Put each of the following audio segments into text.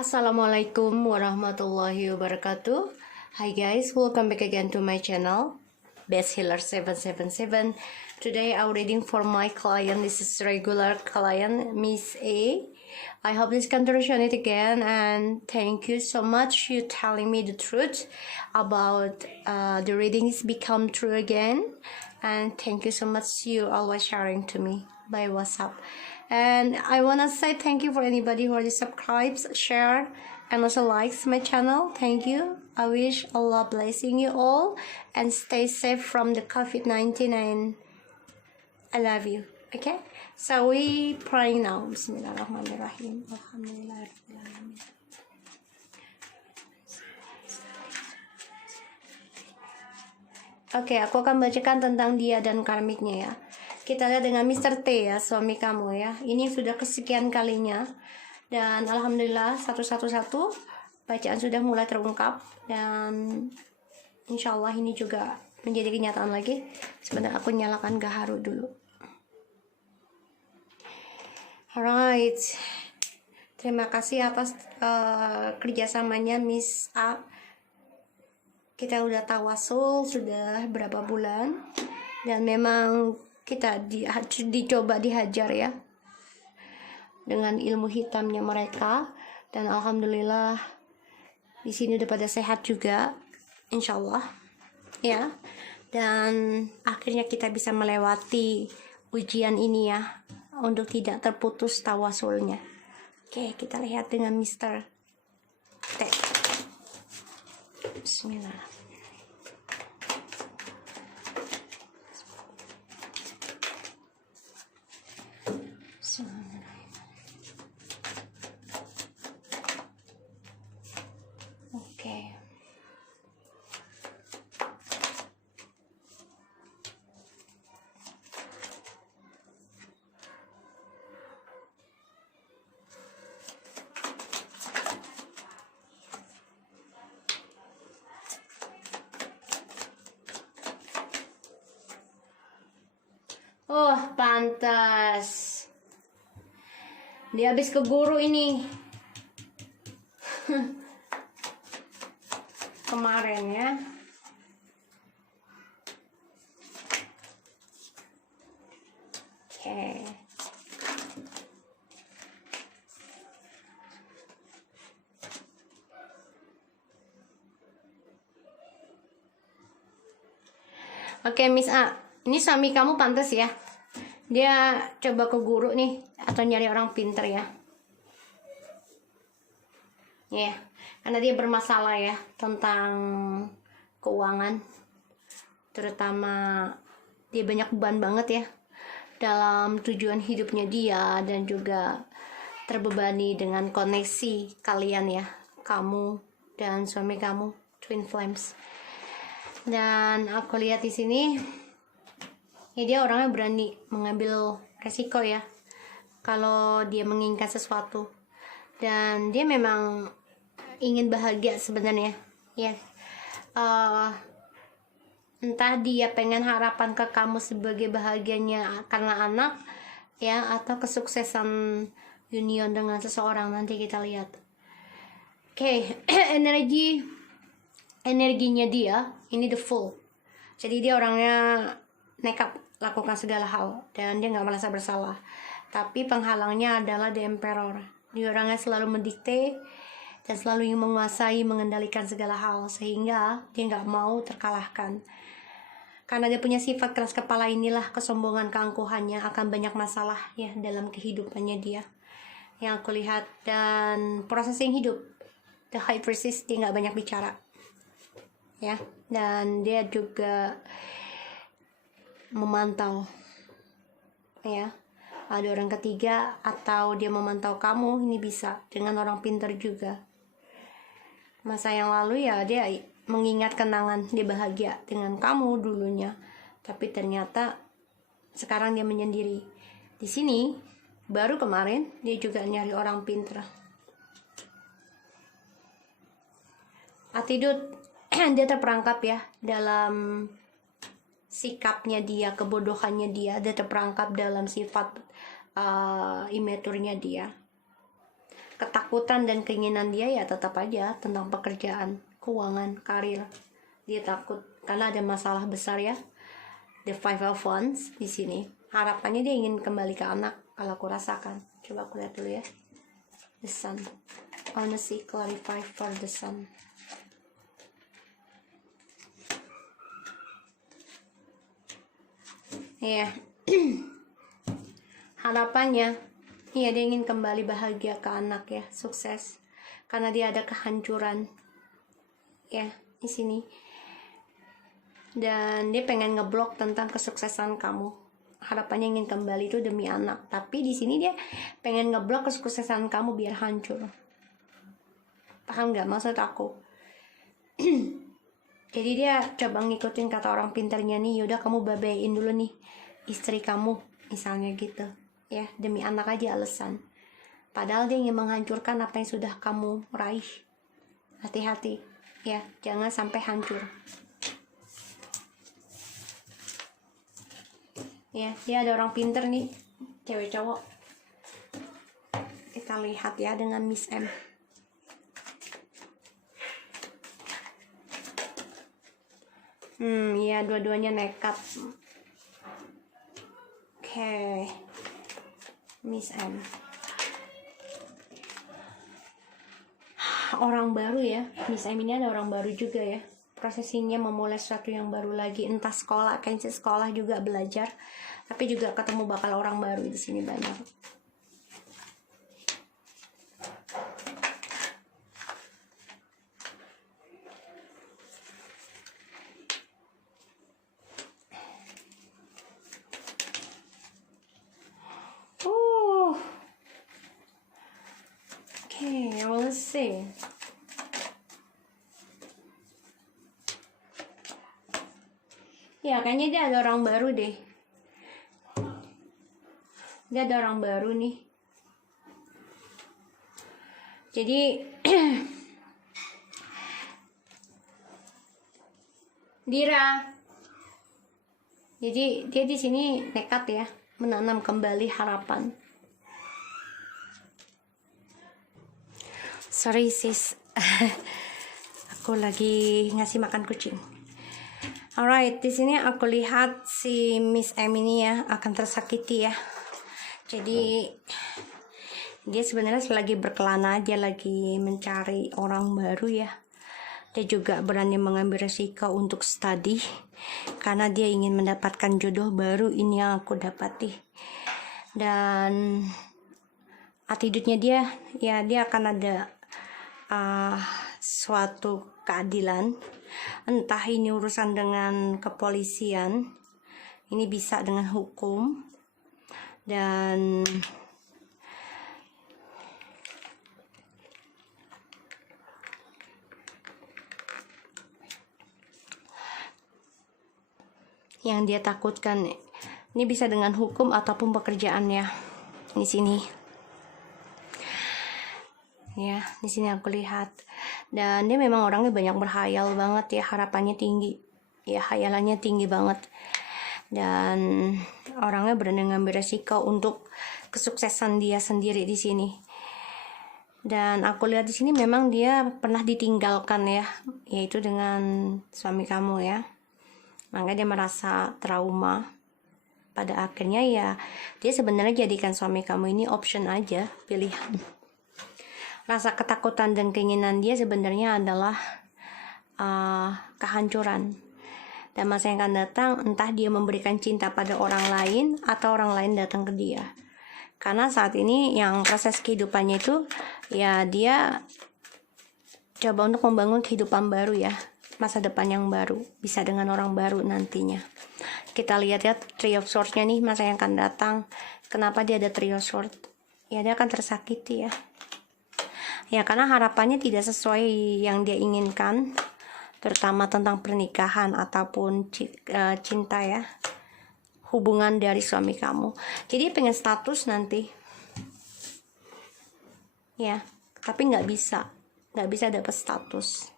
Assalamualaikum warahmatullahi wabarakatuh. Hi guys, welcome back again to my channel, Best Healer 777. Today I'm reading for my client. This is regular client, Miss A. I hope this can resonate again, and thank you so much you telling me the truth about the readings become true again, and thank you so much you always sharing to me by WhatsApp. And I wanna say thank you for anybody who already subscribes, share, and also likes my channel. Thank you. I wish Allah blessing you all and stay safe from the COVID-19, and I love you. Okay? So we pray now. Bismillahirrahmanirrahim. Alhamdulillahirrahmanirrahim. Oke, aku akan bacakan tentang dia dan karmiknya ya. Kita lihat dengan Mr. T ya, suami kamu ya. Ini sudah kesekian kalinya. Dan alhamdulillah satu-satu bacaan sudah mulai terungkap. Dan insya Allah ini juga menjadi kenyataan lagi. Sebentar aku nyalakan gaharu dulu. Alright. Terima kasih atas kerjasamanya Miss A. Kita udah tawasul sudah berapa bulan. Dan memang kita dicoba dihajar ya dengan ilmu hitamnya mereka, dan alhamdulillah di sini udah pada sehat juga insyaallah ya, dan akhirnya kita bisa melewati ujian ini ya untuk tidak terputus tawasulnya. Oke, kita lihat dengan Mr. T. Bismillah. Oke. Oh, pantas. Dia habis ke guru ini. Kemarin ya. Oke. Oke, Miss A. Ini suami kamu pantas ya. Dia coba ke guru nih atau nyari orang pinter ya. Ya, karena dia bermasalah ya tentang keuangan. Terutama dia banyak beban banget ya dalam tujuan hidupnya dia, dan juga terbebani dengan koneksi kalian ya, kamu dan suami kamu, twin flames. Dan aku lihat di sini ya, dia orangnya berani mengambil resiko ya kalau dia menginginkan sesuatu, dan dia memang ingin bahagia sebenarnya ya. Entah dia pengen harapan ke kamu sebagai bahagianya karena anak ya, atau kesuksesan union dengan seseorang, nanti kita lihat. Oke. Energinya dia ini the full, jadi dia orangnya nekat lakukan segala hal dan dia nggak merasa bersalah. Tapi penghalangnya adalah the emperor. Dia orangnya selalu mendikte dan selalu ingin menguasai, mengendalikan segala hal, sehingga dia nggak mau terkalahkan. Karena dia punya sifat keras kepala inilah, kesombongan, keangkuhannya akan banyak masalah ya dalam kehidupannya dia yang aku lihat. Dan processing hidup, the high priestess, dia nggak banyak bicara ya, dan dia juga memantau ya, ada orang ketiga atau dia memantau kamu, ini bisa dengan orang pintar juga. Masa yang lalu ya dia mengingat kenangan dia bahagia dengan kamu dulunya, tapi ternyata sekarang dia menyendiri. Di sini baru kemarin dia juga nyari orang pintar. Attitude dia terperangkap ya dalam sikapnya dia, kebodohannya dia terperangkap dalam sifat immaturnya dia. ketakutan dan keinginan dia ya tetap aja tentang pekerjaan, keuangan, karir. Dia takut karena ada masalah besar ya. The Five of Wands di sini. Harapannya dia ingin kembali ke anak kalau aku rasakan. Coba aku lihat dulu ya. The Sun. Honestly clarify for the Sun. Ya. Harapannya iya dia ingin kembali bahagia ke anak ya, sukses. Karena dia ada kehancuran. Ya, di sini. Dan dia pengen ngeblok tentang kesuksesan kamu. Harapannya ingin kembali itu demi anak, tapi di sini dia pengen ngeblok kesuksesan kamu biar hancur. Paham nggak maksud aku? Jadi dia coba ngikutin kata orang pintarnya nih, yaudah kamu babain dulu nih istri kamu, misalnya gitu ya, demi anak aja alasan. Padahal dia ingin menghancurkan apa yang sudah kamu raih. Hati-hati ya, jangan sampai hancur. Ya, dia ada orang pinter nih, cewek cowok. Kita lihat ya dengan Miss M. Ya dua-duanya nekat. Oke. Miss M. Orang baru ya. Miss M ini ada orang baru juga ya. Prosesinya memulai sesuatu yang baru lagi, entah sekolah, kayaknya sekolah juga belajar, tapi juga ketemu bakal orang baru di sini banyak. Okay, well, let's see. Ya, kayaknya dia ada orang baru deh. Dia ada orang baru nih. Jadi Dira. Jadi dia di sini nekat ya, menanam kembali harapan. Sorry sis. Aku lagi ngasih makan kucing. Alright, di sini aku lihat si Miss M ini ya akan tersakiti ya. Jadi dia sebenarnya lagi berkelana aja, lagi mencari orang baru ya. Dia juga berani mengambil resiko untuk study karena dia ingin mendapatkan jodoh baru. Ini yang aku dapati. Dan attitude-nya dia ya, dia akan ada suatu keadilan, entah ini urusan dengan kepolisian, ini bisa dengan hukum, dan yang dia takutkan ini bisa dengan hukum ataupun pekerjaannya di sini. Ya, di sini aku lihat. Dan dia memang orangnya banyak berhayal banget ya, harapannya tinggi. Ya, hayalannya tinggi banget. Dan orangnya berani ngambil resiko untuk kesuksesan dia sendiri di sini. Dan aku lihat di sini memang dia pernah ditinggalkan ya, yaitu dengan suami kamu ya. Makanya dia merasa trauma. Pada akhirnya ya, dia sebenarnya jadikan suami kamu ini option aja, pilihan. Rasa ketakutan dan keinginan dia sebenarnya adalah kehancuran. Dan masa yang akan datang, entah dia memberikan cinta pada orang lain atau orang lain datang ke dia. Karena saat ini yang proses kehidupannya itu ya dia coba untuk membangun kehidupan baru ya, masa depan yang baru, bisa dengan orang baru nantinya. Kita lihat ya Three of Swords-nya nih, masa yang akan datang. Kenapa dia ada Three of Swords? Ya dia akan tersakiti ya. Ya karena harapannya tidak sesuai yang dia inginkan, terutama tentang pernikahan ataupun cinta ya, hubungan dari suami kamu. Jadi pengen status nanti ya, tapi nggak bisa dapat status.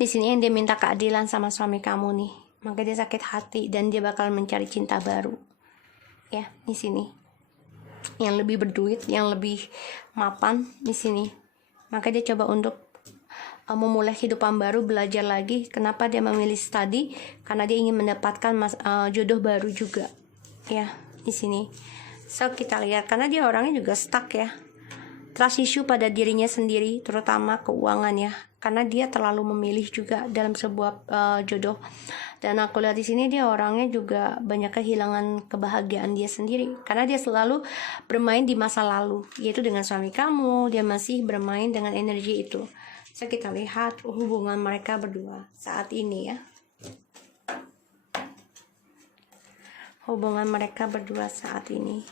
Di sini yang dia minta keadilan sama suami kamu nih, maka dia sakit hati dan dia bakal mencari cinta baru. ya di sini. Yang lebih berduit, yang lebih mapan di sini. Maka dia coba untuk memulai kehidupan baru, belajar lagi. Kenapa dia memilih studi? Karena dia ingin mendapatkan jodoh baru juga, ya di sini. So kita lihat, karena dia orangnya juga stuck ya, trust issue pada dirinya sendiri, terutama keuangan ya, karena dia terlalu memilih juga dalam sebuah jodoh. Dan aku lihat di sini dia orangnya juga banyak kehilangan kebahagiaan dia sendiri, karena dia selalu bermain di masa lalu, yaitu dengan suami kamu. Dia masih bermain dengan energi itu. So kita lihat hubungan mereka berdua saat ini ya. Hubungan mereka berdua saat ini.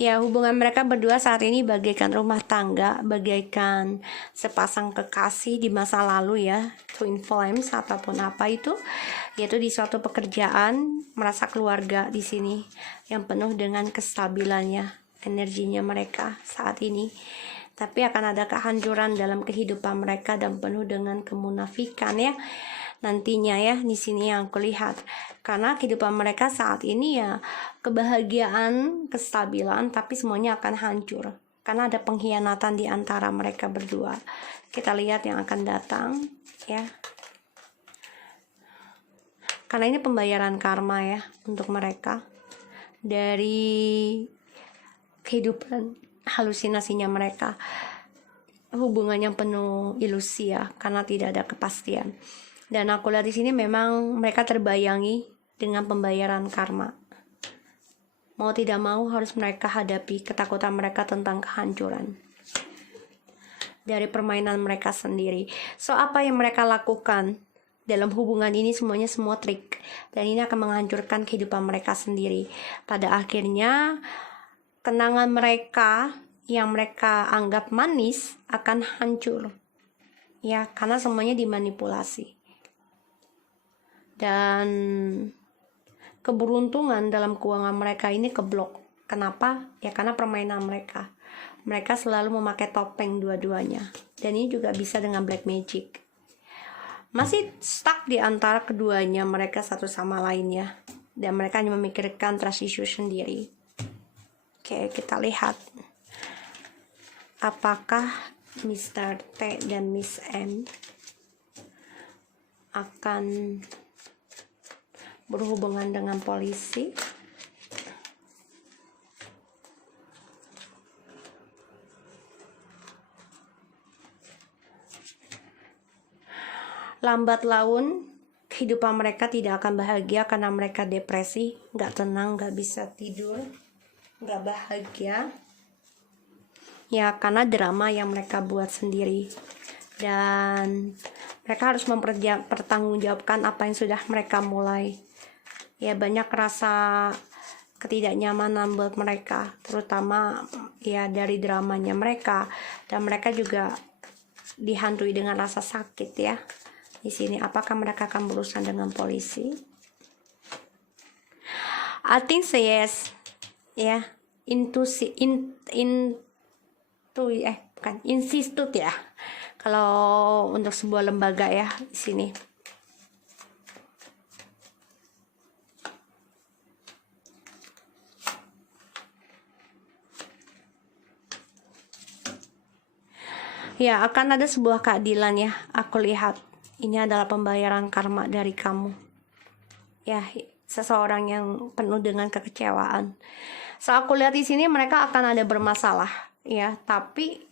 Ya, hubungan mereka berdua saat ini bagaikan rumah tangga, bagaikan sepasang kekasih di masa lalu ya, twin flames ataupun apa itu, yaitu di suatu pekerjaan, merasa keluarga di sini yang penuh dengan kestabilannya, energinya mereka saat ini. Tapi akan ada kehancuran dalam kehidupan mereka dan penuh dengan kemunafikan ya. Nantinya ya, di sini yang aku lihat, karena kehidupan mereka saat ini ya kebahagiaan, kestabilan, tapi semuanya akan hancur karena ada pengkhianatan di antara mereka berdua. Kita lihat yang akan datang ya, karena ini pembayaran karma ya untuk mereka dari kehidupan halusinasinya mereka, hubungan yang penuh ilusi ya, karena tidak ada kepastian. Dan aku lihat di sini memang mereka terbayangi dengan pembayaran karma. Mau tidak mau harus mereka hadapi ketakutan mereka tentang kehancuran dari permainan mereka sendiri. So apa yang mereka lakukan dalam hubungan ini, semuanya semua trik, dan ini akan menghancurkan kehidupan mereka sendiri. Pada akhirnya kenangan mereka yang mereka anggap manis akan hancur ya, karena semuanya dimanipulasi. Dan keberuntungan dalam keuangan mereka ini keblok. Kenapa? Ya karena permainan mereka. Mereka selalu memakai topeng dua-duanya. Dan ini juga bisa dengan black magic. Masih stuck di antara keduanya mereka satu sama lain ya. Dan mereka hanya memikirkan trust issue sendiri. Oke, kita lihat. Apakah Mr. T dan Miss M akan berhubungan dengan polisi? Lambat laun kehidupan mereka tidak akan bahagia karena mereka depresi, nggak tenang, nggak bisa tidur, nggak bahagia ya, karena drama yang mereka buat sendiri. Dan mereka harus mempertanggungjawabkan apa yang sudah mereka mulai ya. Banyak rasa ketidaknyamanan buat mereka, terutama ya dari dramanya mereka, dan mereka juga dihantui dengan rasa sakit ya di sini. Apakah mereka akan berurusan dengan polisi? I think so, yes ya. Bukan institut ya kalau untuk sebuah lembaga ya di sini. Ya, akan ada sebuah keadilan ya. Aku lihat ini adalah pembayaran karma dari kamu. Ya, seseorang yang penuh dengan kekecewaan. So aku lihat di sini mereka akan ada bermasalah ya, tapi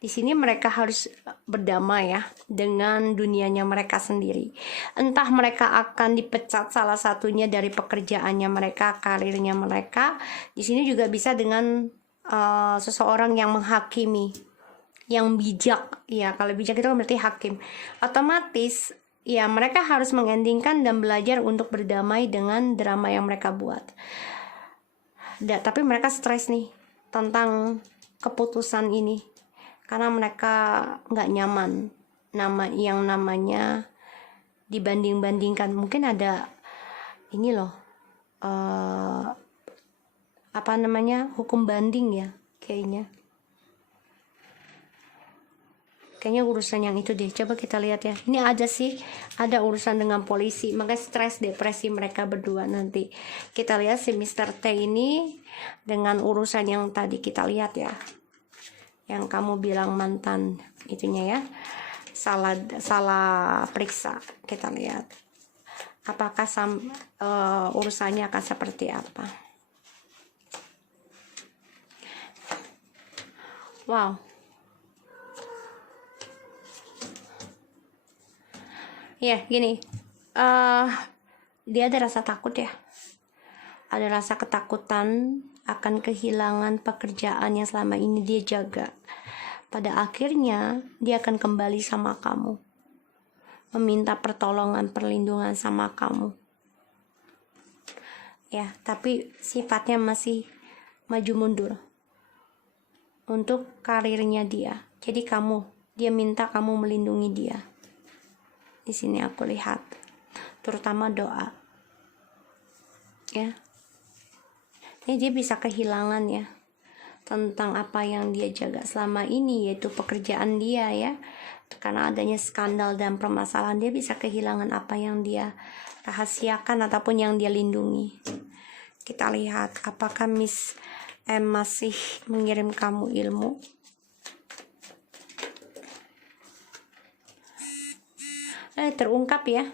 di sini mereka harus berdamai ya dengan dunianya mereka sendiri. Entah mereka akan dipecat salah satunya dari pekerjaannya mereka, karirnya mereka. Di sini juga bisa dengan seseorang yang menghakimi, yang bijak ya. Kalau bijak itu berarti hakim. Otomatis ya mereka harus mengendingkan dan belajar untuk berdamai dengan drama yang mereka buat. Tapi mereka stres nih tentang keputusan ini karena mereka nggak nyaman yang namanya dibanding-bandingkan. Mungkin ada ini loh hukum banding ya kayaknya. Kayaknya urusan yang itu deh. Coba kita lihat ya. Ini ada sih, ada urusan dengan polisi. Makanya stres, depresi mereka berdua nanti. Kita lihat si Mr. T ini dengan urusan yang tadi kita lihat ya. Yang kamu bilang mantan itunya ya. Salah periksa. Kita lihat. Apakah urusannya akan seperti apa? Wow. Ya, gini. Dia ada rasa takut ya. Ada rasa ketakutan akan kehilangan pekerjaan yang selama ini dia jaga. Pada akhirnya, dia akan kembali sama kamu. Meminta pertolongan, perlindungan sama kamu. Ya, tapi sifatnya masih maju mundur. Untuk karirnya dia. Jadi dia minta kamu melindungi dia. Di sini aku lihat, terutama doa. Ya. Ini dia bisa kehilangan ya tentang apa yang dia jaga selama ini, yaitu pekerjaan dia ya. Karena adanya skandal dan permasalahan, dia bisa kehilangan apa yang dia rahasiakan ataupun yang dia lindungi. Kita lihat apakah Miss M masih mengirim kamu ilmu. Terungkap ya.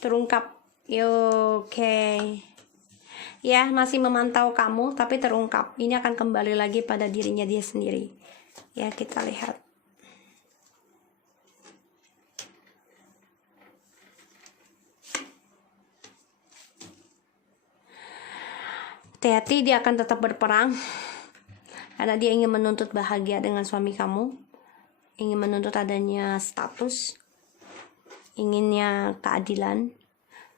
Terungkap. Oke. Ya, masih memantau kamu tapi terungkap. Ini akan kembali lagi pada dirinya dia sendiri. Ya, kita lihat. Hati-hati, dia akan tetap berperang. Karena dia ingin menuntut bahagia dengan suami kamu. Ingin menuntut adanya status. Inginnya keadilan.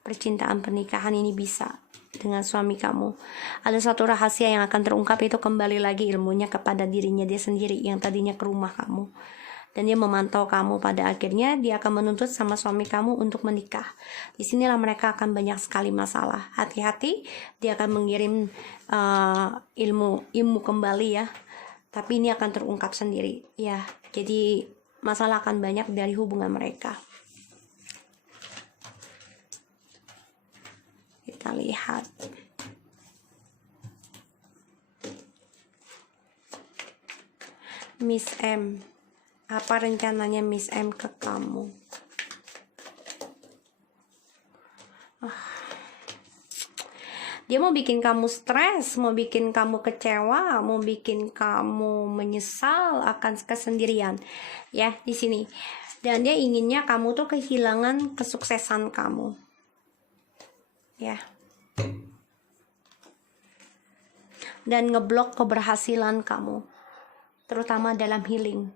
Percintaan pernikahan ini bisa dengan suami kamu. Ada satu rahasia yang akan terungkap, itu kembali lagi ilmunya kepada dirinya dia sendiri yang tadinya ke rumah kamu. Dan dia memantau kamu, pada akhirnya dia akan menuntut sama suami kamu untuk menikah. Disinilah mereka akan banyak sekali masalah. Hati-hati, dia akan mengirim ilmu kembali ya. Tapi ini akan terungkap sendiri ya. Jadi masalah akan banyak dari hubungan mereka. Kita lihat. Miss M, apa rencananya Miss M ke kamu? Dia mau bikin kamu stres, mau bikin kamu kecewa, mau bikin kamu menyesal akan kesendirian. Ya, di sini. Dan dia inginnya kamu tuh kehilangan kesuksesan kamu. Ya. Dan ngeblok keberhasilan kamu, terutama dalam healing.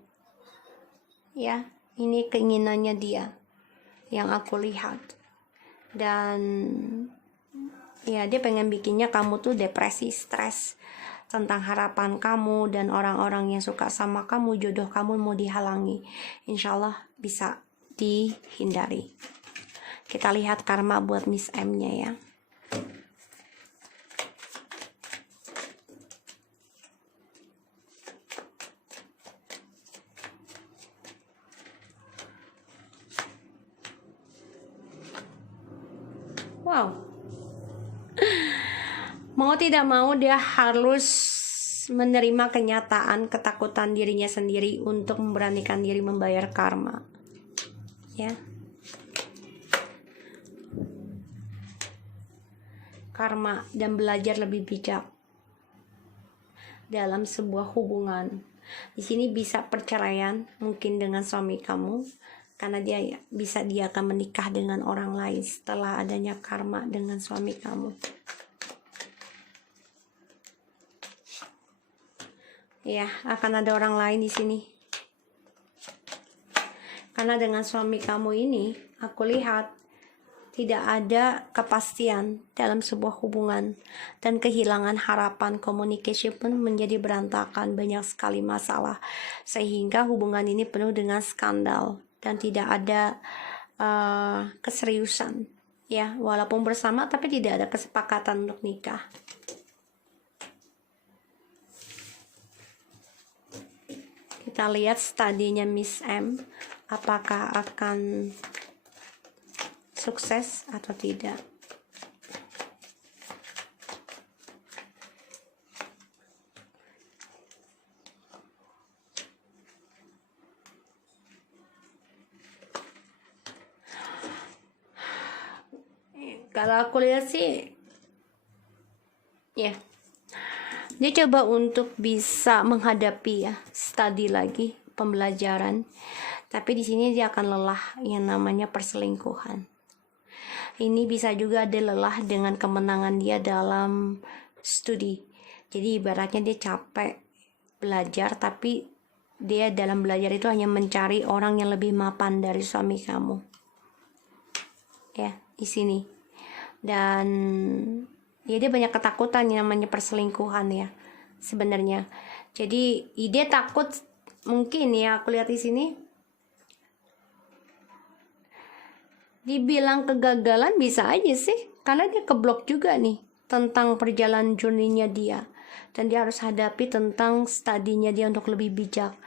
Ya, ini keinginannya dia yang aku lihat. Dan ya, dia pengen bikinnya kamu tuh depresi, stres tentang harapan kamu dan orang-orang yang suka sama kamu, jodoh kamu mau dihalangi. Insya Allah bisa dihindari. Kita lihat karma buat Miss M-nya ya. Wow. Mau tidak mau dia harus menerima kenyataan ketakutan dirinya sendiri untuk memberanikan diri membayar karma. Ya. Karma dan belajar lebih bijak dalam sebuah hubungan. Di sini bisa perceraian mungkin dengan suami kamu, karena dia akan menikah dengan orang lain setelah adanya karma dengan suami kamu. Ya, akan ada orang lain di sini. Karena dengan suami kamu ini, aku lihat tidak ada kepastian dalam sebuah hubungan, dan kehilangan harapan, komunikasi pun menjadi berantakan, banyak sekali masalah, sehingga hubungan ini penuh dengan skandal dan tidak ada keseriusan. Ya, walaupun bersama tapi tidak ada kesepakatan untuk nikah. Kita kita lihat studinya Miss M, apakah akan sukses atau tidak. Kalau aku lihat sih, ya, dia coba untuk bisa menghadapi ya, study lagi, pembelajaran. Tapi di sini dia akan lelah yang namanya perselingkuhan. Ini bisa juga ada lelah dengan kemenangan dia dalam studi. Jadi ibaratnya dia capek belajar, tapi dia dalam belajar itu hanya mencari orang yang lebih mapan dari suami kamu. Ya, di sini. Dan ya dia banyak ketakutan yang namanya perselingkuhan ya sebenarnya. Jadi dia takut, mungkin ya aku lihat di sini dibilang kegagalan bisa aja sih, karena dia keblok juga nih tentang perjalanan journey-nya dia, dan dia harus hadapi tentang studinya dia untuk lebih bijak.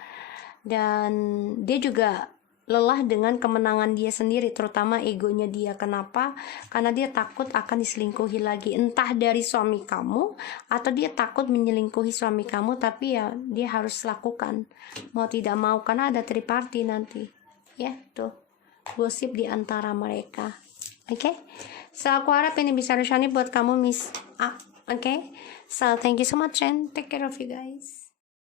Dan dia juga lelah dengan kemenangan dia sendiri, terutama egonya dia. Kenapa? Karena dia takut akan diselingkuhi lagi, entah dari suami kamu atau dia takut menyelingkuhi suami kamu, tapi ya dia harus lakukan mau tidak mau karena ada triparty nanti ya, tuh gosip di antara mereka. Oke, so aku harap ini bisa resonate buat kamu Miss A. Oke, so thank you so much and take care of you guys.